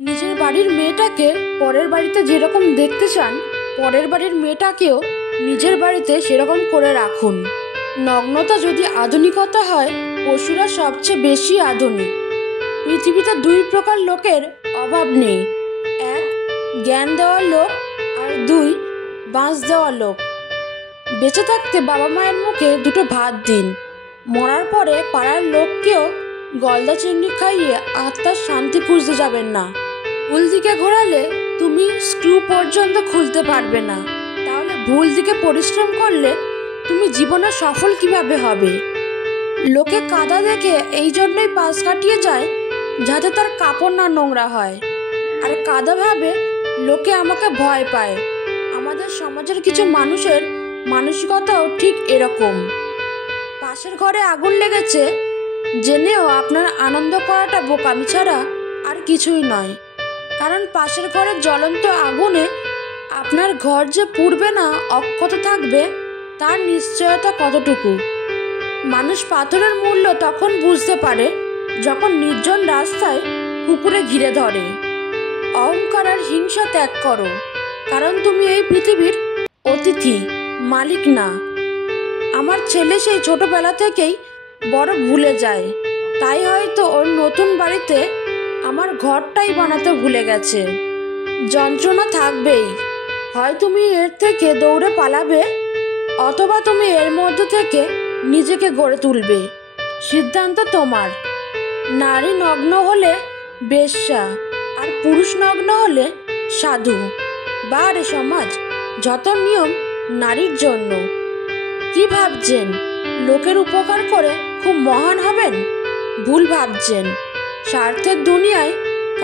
নিজের বাড়ির মেয়েটাকে পরের বাড়িতে যেরকম দেখতে চান, পরের বাড়ির মেয়েটাকেও নিজের বাড়িতে সেরকম করে রাখুন। নগ্নতা যদি আধুনিকতা হয়, পশুরা সবচেয়ে বেশি আধুনিক। পৃথিবীতে দুই প্রকার লোকের অভাব নেই, এক জ্ঞান দেওয়া লোক, আর দুই বাঁশ দেওয়া লোক। বেঁচে থাকতে বাবা মায়ের মুখে দুটো ভাত দিন, মরার পরে পাড়ার লোককেও গলদা চিংড়ি খাইয়ে আত্মার শান্তি খুঁজতে যাবেন না। ভুল দিকে ঘোরালে তুমি স্ক্রু পর্যন্ত খুলতে পারবে না, তাহলে ভুল দিকে পরিশ্রম করলে তুমি জীবনে সফল কিভাবে হবে? লোকে কাদা দেখে এই জন্যই পাশ কাটিয়ে যায় যাতে তার কাপড় না নোংরা হয়, আর কাদা ভাবে লোকে আমাকে ভয় পায়। আমাদের সমাজের কিছু মানুষের মানসিকতাও ঠিক এরকম। পাশের ঘরে আগুন লেগেছে জেনেও আপনার আনন্দ করাটা বোকামি ছাড়া আর কিছুই নয়, কারণ পাশের ঘরের জ্বলন্ত আগুনে আপনার ঘর যে পুড়বে না, অক্ষত থাকবে, তার নিশ্চয়তা কতটুকু? মানুষ পাথরের মূল্য তখন বুঝতে পারে যখন নির্জন রাস্তায় কুকুরে ঘিরে ধরে। অহংকার আর হিংসা ত্যাগ করো, কারণ তুমি এই পৃথিবীর অতিথি, মালিক না। আমার ছেলে সেই ছোটবেলা থেকেই বড় ভুলে যায়, তাই হয়তো ওর নতুন বাড়িতে আমার ঘরটাই বানাতে ভুলে গেছে। যন্ত্রণা থাকবেই, হয় তুমি এর থেকে দৌড়ে পালাবে, অথবা তুমি এর মধ্যে থেকে নিজেকে গড়ে তুলবে। সিদ্ধান্ত তোমার। নারী নগ্ন হলে বেশ্যা, আর পুরুষ নগ্ন হলে সাধু। বারে সমাজ, যত নিয়ম নারীর জন্য। কি ভাবছেন লোকের উপকার করে খুব মহান হবেন? ভুল ভাবছেন। স্বার্থের দুনিয়ায়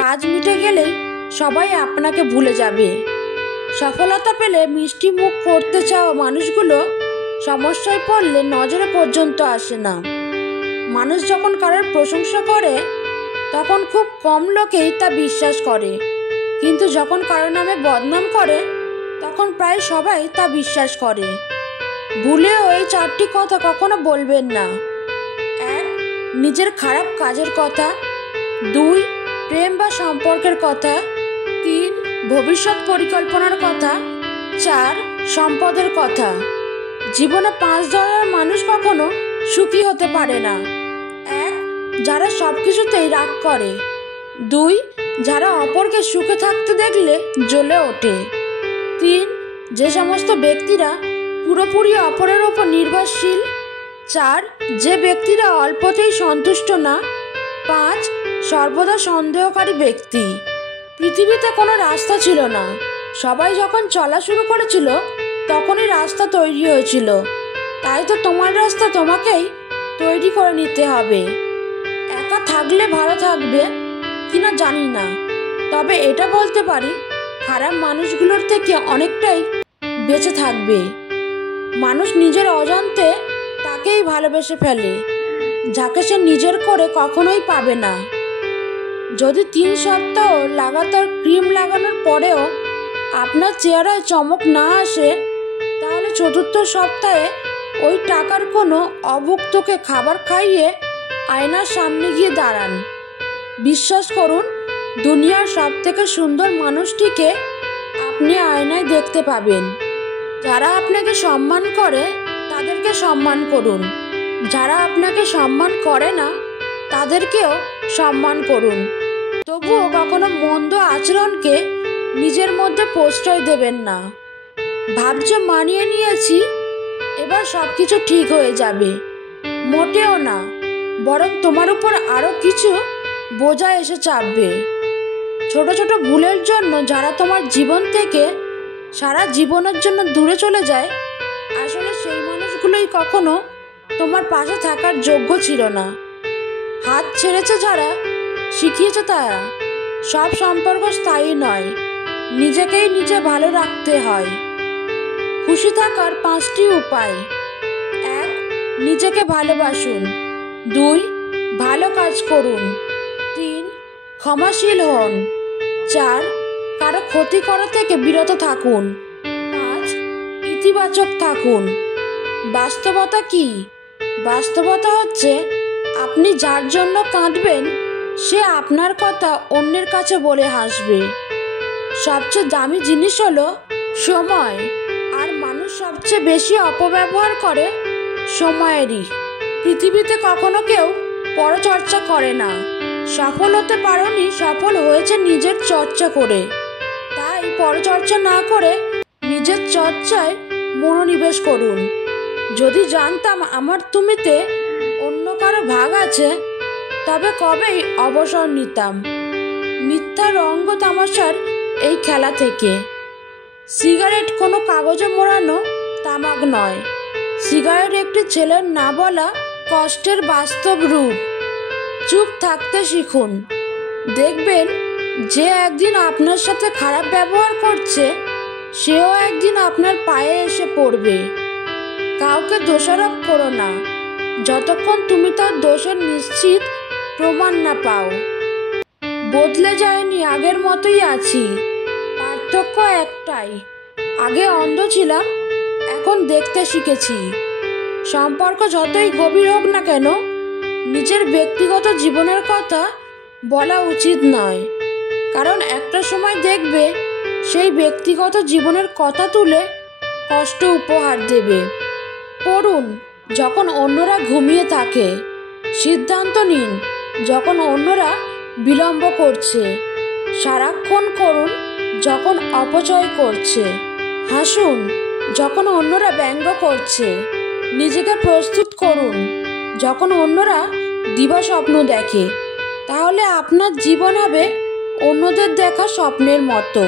কাজ মিটে গেলেই সবাই আপনাকে ভুলে যাবে। সফলতা পেলে মিষ্টি মুখ করতে চাওয়া মানুষগুলো সমস্যায় পড়লে নজরে পর্যন্ত আসে না। মানুষ যখন কারোর প্রশংসা করে তখন খুব কম লোকেই তা বিশ্বাস করে, কিন্তু যখন কারোর নামে বদনাম করে তখন প্রায় সবাই তা বিশ্বাস করে। ভুলেও এই চারটি কথা কখনো বলবেন না। এক, নিজের খারাপ কাজের কথা। দুই, প্রেম বা সম্পর্কের কথা। তিন, ভবিষ্যৎ পরিকল্পনার কথা। চার, সম্পদের কথা। জীবনে 5 ধরনের মানুষ কখনো সুখী হতে পারে না। এক, যারা সব কিছুতেই রাগ করে। দুই, যারা অপরকে সুখে থাকতে দেখলে জ্বলে ওঠে। তিন, যে সমস্ত ব্যক্তিরা পুরোপুরি অপরের ওপর নির্ভরশীল। চার, যে ব্যক্তিরা অল্পতেই সন্তুষ্ট না। পাঁচ, সর্বদা সন্দেহকারী ব্যক্তি। পৃথিবীতে কোনো রাস্তা ছিল না, সবাই যখন চলা শুরু করেছিল তখনই রাস্তা তৈরি হয়েছিল। তাই তো তোমার রাস্তা তোমাকেই তৈরি করে নিতে হবে। একা থাকলে ভালো থাকবে কিনা জানি না, তবে এটা বলতে পারি খারাপ মানুষগুলোর থেকে অনেকটাই বেঁচে থাকবে। মানুষ নিজের অজান্তে তাকেই ভালোবেসে ফেলে যাকে সে নিজের করে কখনোই পাবে না। যদি 3 সপ্তাহ লাগাতার ক্রিম লাগানোর পরেও আপনার চেহারায় চমক না আসে, তাহলে 4র্থ সপ্তাহে ওই টাকার কোনো অভুক্তকে খাবার খাইয়ে আয়নার সামনে গিয়ে দাঁড়ান। বিশ্বাস করুন, দুনিয়ার সবথেকে সুন্দর মানুষটিকে আপনি আয়নায় দেখতে পাবেন। যারা আপনাকে সম্মান করে তাদেরকে সম্মান করুন, যারা আপনাকে সম্মান করে না তাদেরকেও সম্মান করুন। তবুও কখনো মন্দ আচরণকে নিজের মধ্যে প্রশ্রয় দেবেন না। ভাবছে মানিয়ে নিয়েছি, এবার সব কিছু ঠিক হয়ে যাবে। মোটেও না, বরং তোমার উপর আরও কিছু বোঝা এসে চাপবে। ছোট ছোট ভুলের জন্য যারা তোমার জীবন থেকে সারা জীবনের জন্য দূরে চলে যায়, আসলে সেই মানুষগুলোই কখনো তোমার পাশে থাকার যোগ্য ছিল না। হাত ছেড়েছে যারা, শিখিয়েছে তারা, সব সম্পর্ক স্থায়ী নয়, নিজেকেই নিজে ভালো রাখতে হয়। খুশি থাকার 5টি উপায়। 1, নিজেকে ভালোবাসুন। 2, ভালো কাজ করুন। 3, ক্ষমাশীল হন। 4, কারো ক্ষতি করা থেকে বিরত থাকুন। 5, ইতিবাচক থাকুন। বাস্তবতা কি? বাস্তবতা হচ্ছে আপনি যার জন্য কাঁদবেন সে আপনার কথা অন্যের কাছে বলে হাসবে। সবচেয়ে দামি জিনিস হলো সময়, আর মানুষ সবচেয়ে বেশি অপব্যবহার করে সময়েরই। পৃথিবীতে কখনো কেউ পরচর্চা করে না। সফল হতে পারোনি, সফল হয়েছে নিজের চর্চা করে। তাই পরচর্চা না করে নিজের চর্চায় মনোনিবেশ করুন। যদি জানতাম আমার তুমিতে অন্য কারো ভাগ আছে, তবে কবেই অবসর নিতাম মিথ্যা রঙ্গ তামাশার এই খেলা থেকে। সিগারেট কোনো কাগজে মোড়ানো তামাক নয়। সিগারেট একটি ছেলের না বলা কষ্টের বাস্তব রূপ। চুপ থাকতে শিখুন। দেখবেন যে একদিন আপনার সাথে খারাপ ব্যবহার করছে, সেও একদিন আপনার পায়ে এসে পড়বে। কাউকে দোষারোপ করো না যতক্ষণ তুমি তার দোষের নিশ্চিত প্রমাণ না পাও। বদলে যায়নি, আগের মতোই আছি। পার্থক্য একটাই, আগে অন্ধ ছিলাম, এখন দেখতে শিখেছি। সম্পর্ক যতই গভীর হোক না কেন, নিজের ব্যক্তিগত জীবনের কথা বলা উচিত নয়। কারণ একটা সময় দেখবে সেই ব্যক্তিগত জীবনের কথা তুলে কষ্ট উপহার দেবে। পড়ুন যখন অন্যরা ঘুমিয়ে থাকে। সিদ্ধান্ত নিন যখন অন্যরা বিলম্ব করছে। সারাক্ষণ করুন যখন অপচয় করছে। হাসুন যখন অন্যরা ব্যঙ্গ করছে। নিজেকে প্রস্তুত করুন যখন অন্যরা দিবা স্বপ্ন দেখে। তাহলে আপনার জীবন হবে অন্যদের দেখা স্বপ্নের মতো।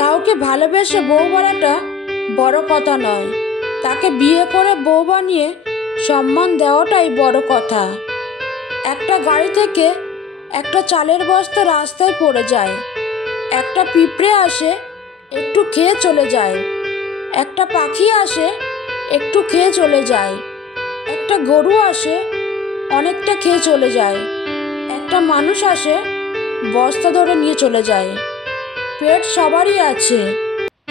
কাউকে ভালোবেসে বউ বলাটা বড় কথা নয়, তাকে বিয়ে করে বউ বানিয়ে সম্মান দেওয়াটাই বড় কথা। একটা গাড়ি থেকে একটা চালের বস্তা রাস্তায় পড়ে যায়। একটা পিঁপড়ে আসে, একটু খেয়ে চলে যায়। একটা পাখি আসে, একটু খেয়ে চলে যায়। একটা গরু আসে, অনেকটা খেয়ে চলে যায়। একটা মানুষ আসে, বস্তা ধরে নিয়ে চলে যায়। পেট সবারই আছে,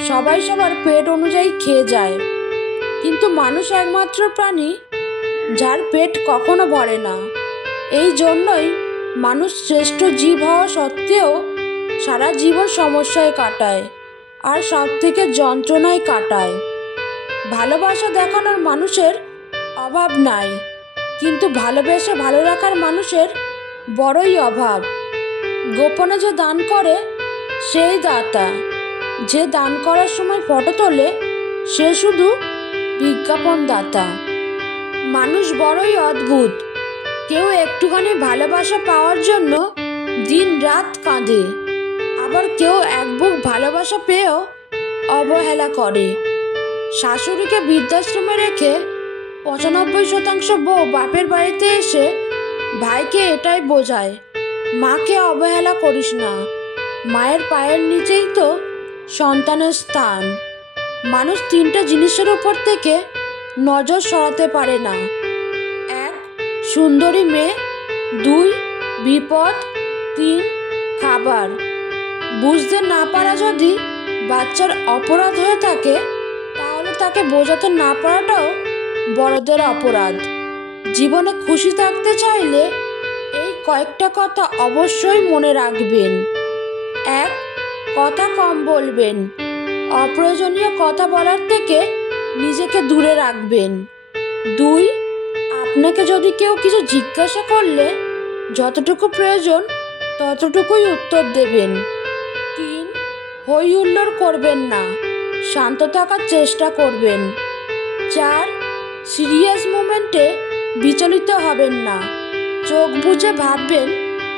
সবাই সবার পেট অনুযায়ী খেয়ে যায়। কিন্তু মানুষ একমাত্র প্রাণী যার পেট কখনো ভরে না। এই জন্যই মানুষ শ্রেষ্ঠ জীব হওয়া সত্ত্বেও সারা জীবন সমস্যায় কাটায়, আর সব থেকে যন্ত্রণায় কাটায়। ভালোবাসা দেখানোর মানুষের অভাব নাই, কিন্তু ভালোবেসে ভালো রাখার মানুষের বড়ই অভাব। গোপনে যে দান করে সেই দাতা। যে দান করার সময় ফটো তোলে সে শুধু বিজ্ঞাপন দাতা। মানুষ বড়ই অদ্ভুত। কেউ একটুখানি ভালোবাসা পাওয়ার জন্য দিন রাত কাঁদে, আবার কেউ এক বুক ভালোবাসা পেয়েও অবহেলা করে। শাশুড়িকে বৃদ্ধাশ্রমে রেখে 95% বউ বাপের বাড়িতে এসে ভাইকে এটাই বোঝায়, মাকে অবহেলা করিস না। মায়ের পায়ের নিচেই তো সন্তানের স্থান। মানুষ 3টে জিনিসের উপর থেকে নজর সরাতে পারে না। 1 সুন্দরী মেয়ে, 2 বিপদ, 3 খাবার। বুঝতে না পারা যদি বাচ্চার অপরাধ হয়ে থাকে, তাহলে তাকে বোঝাতে না পারাটাও বড়দের অপরাধ। জীবনে খুশি থাকতে চাইলে এই কয়েকটা কথা অবশ্যই মনে রাখবেন। 1 কথা কম বলবেন। অপ্রয়োজনীয় কথা বলার থেকে নিজেকে দূরে রাখবেন। 2 আপনাকে যদি কেউ কিছু জিজ্ঞাসা করলে যতটুকু প্রয়োজন ততটুকুই উত্তর দেবেন। 3 হই হুল্লোড় করবেন না, শান্ত থাকার চেষ্টা করবেন। 4 সিরিয়াস মোমেন্টে বিচলিত হবেন না, চোখ বুজে ভাববেন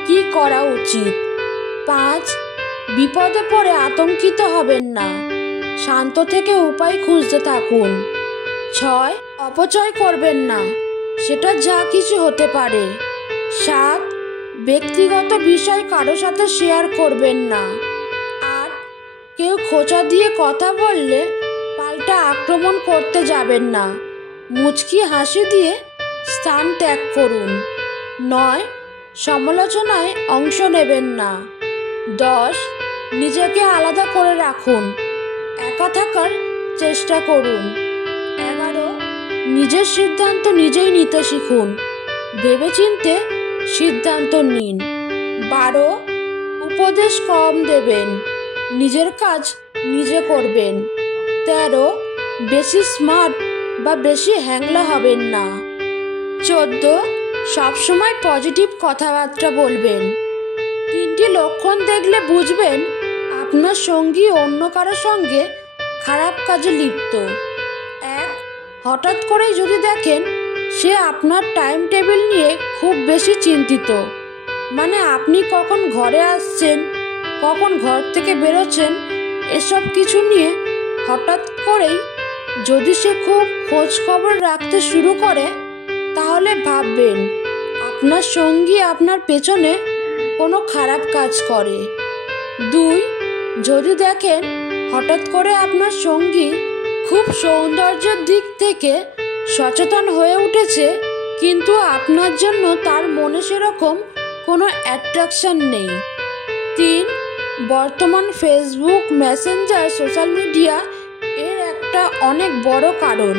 কি করা উচিত। 5 বিপদে পড়ে আতঙ্কিত হবেন না, শান্ত থেকে উপায় খুঁজতে থাকুন। 6 অপচয় করবেন না, সেটা যা কিছু হতে পারে। 7 ব্যক্তিগত বিষয় কারো সাথে শেয়ার করবেন না। 8 কেউ খোঁচা দিয়ে কথা বললে পাল্টা আক্রমণ করতে যাবেন না, মুচকি হাসি দিয়ে স্থান ত্যাগ করুন। 9 সমালোচনায় অংশ নেবেন না। 10 নিজেকে আলাদা করে রাখুন, একা থাকার চেষ্টা করুন। 11 নিজের সিদ্ধান্ত নিজেই নিতে শিখুন, ভেবেচিন্তে সিদ্ধান্ত নিন। 12 উপদেশ কম দেবেন, নিজের কাজ নিজে করবেন। 13 বেশি স্মার্ট বা বেশি হ্যাংলা হবেন না। 14 সবসময় পজিটিভ কথাবার্তা বলবেন। 3টি লক্ষণ দেখলে বুঝবেন আপনার সঙ্গী অন্য কারো সঙ্গে খারাপ কাজে লিপ্ত। 1 হঠাৎ করেই যদি দেখেন সে আপনার টাইম টেবিল নিয়ে খুব বেশি চিন্তিত, মানে আপনি কখন ঘরে আসছেন, কখন ঘর থেকে বেরোচ্ছেন, এসব কিছু নিয়ে হঠাৎ করেই যদি সে খুব খোঁজ খবর রাখতে শুরু করে, তাহলে ভাববেন আপনার সঙ্গী আপনার পেছনে কোনো খারাপ কাজ করে। 2 যদি দেখেন হঠাৎ করে আপনার সঙ্গী খুব সৌন্দর্যের দিক থেকে সচেতন হয়ে উঠেছে, কিন্তু আপনার জন্য তার মনে সেরকম কোনো অ্যাট্রাকশন নেই। 3 বর্তমান ফেসবুক, মেসেঞ্জার, সোশ্যাল মিডিয়া এর একটা অনেক বড় কারণ।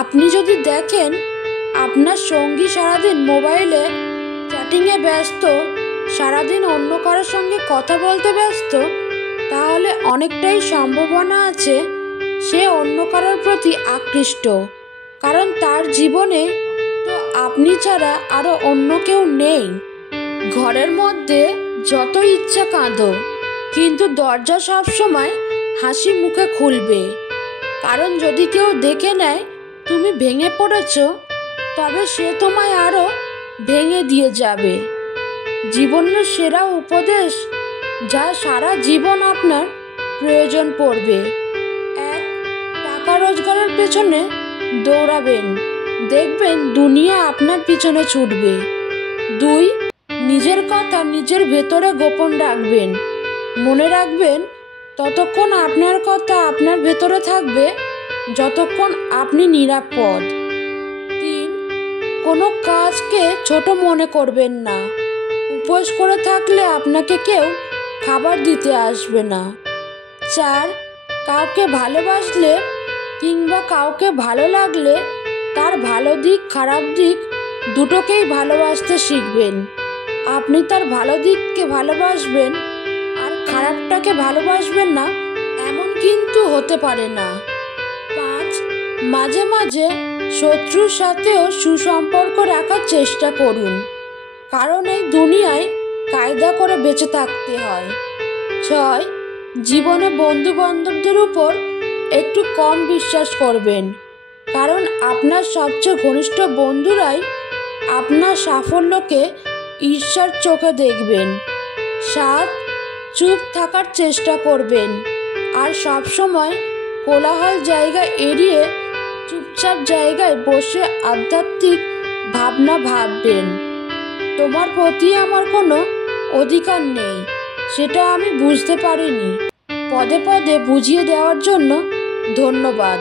আপনি যদি দেখেন আপনার সঙ্গী সারাদিন মোবাইলে চ্যাটিংয়ে ব্যস্ত, সারাদিন অন্য কারোর সঙ্গে কথা বলতে ব্যস্ত, তাহলে অনেকটাই সম্ভাবনা আছে সে অন্য কারোর প্রতি আকৃষ্ট, কারণ তার জীবনে তো আপনি ছাড়া আরও অন্য কেউ নেই। ঘরের মধ্যে যত ইচ্ছা কাঁদো, কিন্তু দরজা সবসময় হাসি মুখে খুলবে, কারণ যদি কেউ দেখে নেয় তুমি ভেঙে পড়েছ, তবে সে তোমায় আরও ভেঙে দিয়ে যাবে। জীবনের সেরা উপদেশ যা সারা জীবন আপনার প্রয়োজন পড়বে। 1 টাকা রোজগারের পেছনে দৌড়াবেন, দেখবেন দুনিয়া আপনার পিছনে ছুটবে। 2 নিজের কথা নিজের ভেতরে গোপন রাখবেন, মনে রাখবেন ততক্ষণ আপনার কথা আপনার ভেতরে থাকবে যতক্ষণ আপনি নিরাপদ। 3 কোনো কাজকে ছোট মনে করবেন না, উপোস করে থাকলে আপনাকে কেউ খাবার দিতে আসবে না। 4 কাউকে ভালোবাসলে কিংবা কাউকে ভালো লাগলে তার ভালো দিক খারাপ দিক দুটোকেই ভালোবাসতে শিখবেন। আপনি তার ভালো দিককে ভালোবাসবেন আর খারাপটাকে ভালোবাসবেন না, এমন কিন্তু হতে পারে না। 5 মাঝে মাঝে শত্রুর সাথেও সুসম্পর্ক রাখার চেষ্টা করুন, কারণ এই দুনিয়ায় কায়দা করে বেঁচে থাকতে হয়। 6 জীবনে বন্ধু বান্ধবদের উপর একটু কম বিশ্বাস করবেন, কারণ আপনার সবচেয়ে ঘনিষ্ঠ বন্ধুরাই আপনার সাফল্যকে ঈর্ষার চোখে দেখবেন। 7 চুপ থাকার চেষ্টা করবেন, আর সবসময় কোলাহল জায়গা এড়িয়ে চুপচাপ জায়গায় বসে আধ্যাত্মিক ভাবনা ভাববেন। তোমার প্রতি আমার কোনো অধিকার নেই, সেটা আমি বুঝতে পারিনি, পদে পদে বুঝিয়ে দেওয়ার জন্য ধন্যবাদ।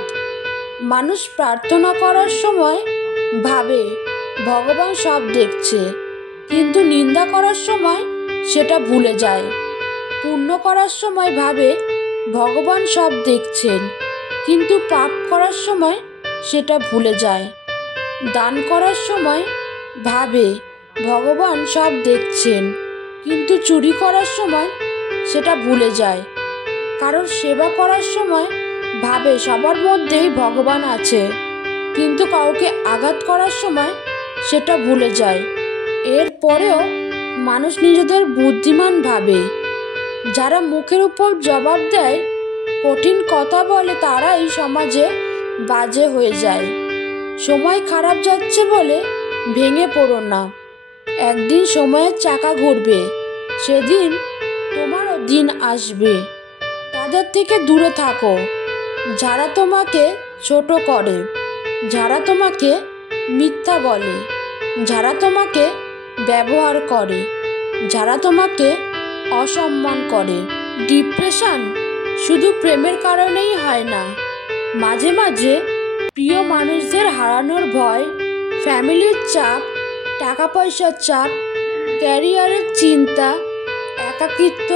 মানুষ প্রার্থনা করার সময় ভাবে ভগবান সব দেখছে, কিন্তু নিন্দা করার সময় সেটা ভুলে যায়। পুণ্য করার সময় ভাবে ভগবান সব দেখছেন, কিন্তু পাপ করার সময় সেটা ভুলে যায়। দান করার সময় ভাবে ভগবান সব দেখছেন, কিন্তু চুরি করার সময় সেটা ভুলে যায়। কারণ সেবা করার সময় ভাবে সবার মধ্যেই ভগবান আছে, কিন্তু কাউকে আঘাত করার সময় সেটা ভুলে যায়। এরপরেও মানুষ নিজেদের বুদ্ধিমান ভাবে। যারা মুখের উপর জবাব দেয়, কঠিন কথা বলে, তারাই সমাজে বাজে হয়ে যায়। সময় খারাপ যাচ্ছে বলে ভেঙে পড়ো না, একদিন সময়ের চাকা ঘুরবে, সেদিন তোমারও দিন আসবে। তাদের থেকে দূরে থাকো যারা তোমাকে ছোট করে, যারা তোমাকে মিথ্যা বলে, যারা তোমাকে ব্যবহার করে, যারা তোমাকে অসম্মান করে। ডিপ্রেশন শুধু প্রেমের কারণেই হয় না, মাঝে মাঝে প্রিয় মানুষদের হারানোর ভয়, ফ্যামিলির চাপ, টাকা পয়সার চাপ, ক্যারিয়ারের চিন্তা, একাকিত্ব,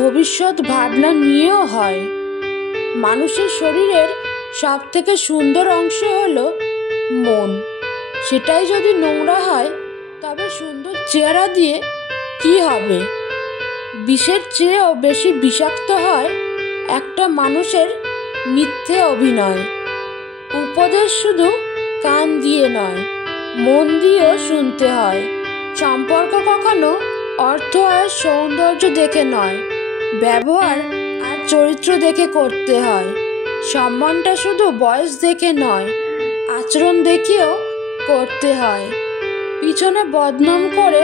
ভবিষ্যৎ ভাবনা নিয়েও হয়। মানুষের শরীরের সবথেকে সুন্দর অংশ হলো মন, সেটাই যদি নোংরা হয় তবে সুন্দর চেহারা দিয়ে কি হবে? বিষের চেয়েও বেশি বিষাক্ত হয় একটা মানুষের মিথ্যে অভিনয়। উপদেশ শুধু কান দিয়ে নয়, মন দিয়েও শুনতে হয়। সম্পর্ক কখনো অর্থ আর সৌন্দর্য দেখে নয়, ব্যবহার আর চরিত্র দেখে করতে হয়। সম্মানটা শুধু বয়স দেখে নয়, আচরণ দেখেও করতে হয়। পিছনে বদনাম করে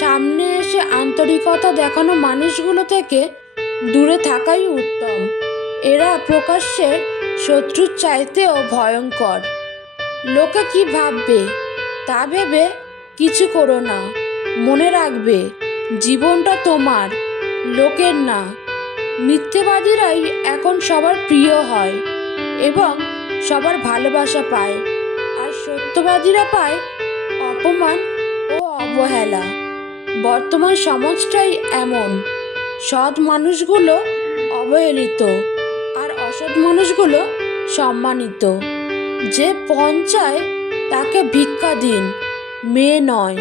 সামনে এসে আন্তরিকতা দেখানো মানুষগুলো থেকে দূরে থাকাই উত্তম। এরা প্রকাশ্যে শত্রুর চাইতেও ভয়ঙ্কর। লোকে কি ভাববে তা ভেবে কিছু করো না। মনে রাখবে, জীবনটা তোমার, লোকের না। মিথ্যেবাদীরাই এখন সবার প্রিয় হয় এবং সবার ভালোবাসা পায়, আর সত্যবাদীরা পায় অপমান ও অবহেলা। বর্তমান সমাজটাই এমন, সৎ মানুষগুলো অবহেলিত আর অসৎ মানুষগুলো সম্মানিত। যে পণ চায় তাকে ভিক্ষা দিন, মেয়ে নয়।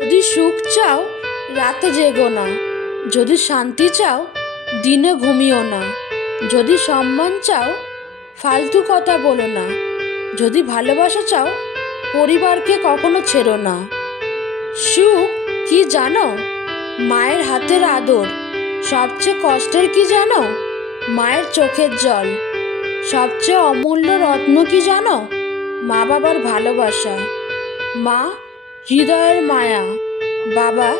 যদি সুখ চাও রাতে জেগো না, যদি শান্তি চাও দিনে ঘুমিও না, যদি সম্মান চাও ফালতু কথা বলো না, যদি ভালোবাসা চাও পরিবারকে কখনো ছেড়ো না। সুখ কি জানো? মায়ের হাতের আদর। সবচেয়ে কষ্টের কি জানো? মায়ের চোখের জল। সবচেয়ে অমূল্য রত্ন কি জানো? মা বাবার ভালোবাসা। মা হৃদয়ের মায়া, বাবা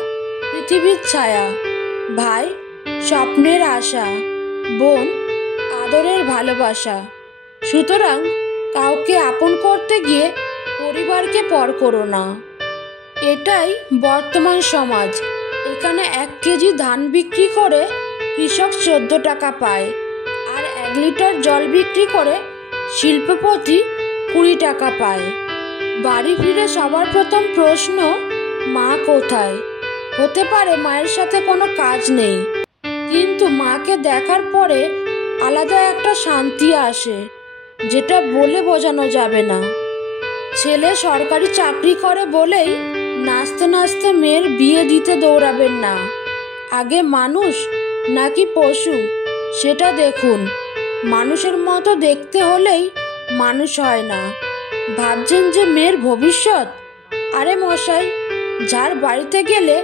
পৃথিবীর ছায়া, ভাই স্বপ্নের আশা, বোন আদরের ভালোবাসা। সুতরাং কাউকে আপন করতে গিয়ে পরিবারকে পর করো না। এটাই বর্তমান সমাজ। এখানে 1 কেজি ধান বিক্রি করে কৃষক 14 টাকা পায়, আর 1 লিটার জল বিক্রি করে শিল্পপতি 20 টাকা পায়। বাড়ি ফিরে সবার প্রথম প্রশ্ন, মা কোথায়? হতে পারে মায়ের সাথে কোনো কাজ নেই, কিন্তু মাকে দেখার পরে আলাদা একটা শান্তি আসে, যেটা বলে বোঝানো যাবে না। ছেলে সরকারি চাকরি করে বলেই নাচতে নাচতে মেয়ের বিয়ে দিতে দৌড়াবেন না। আগে মানুষ নাকি পশু সেটা দেখুন। মানুষের মতো দেখতে হলেই মানুষ হয় না। ভাবছেন যে মেয়ের ভবিষ্যৎ? আরে মশাই, যার বাড়িতে গেলে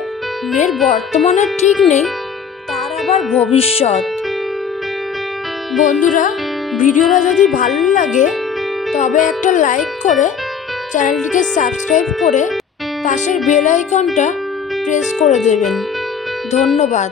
মেয়ের বর্তমানের ঠিক নেই, তার আবার ভবিষ্যৎ। বন্ধুরা, ভিডিওটা যদি ভালো লাগে তবে একটা লাইক করে চ্যানেলটিকে সাবস্ক্রাইব করে পাশের বেল আইকনটা প্রেস করে দেবেন। ধন্যবাদ।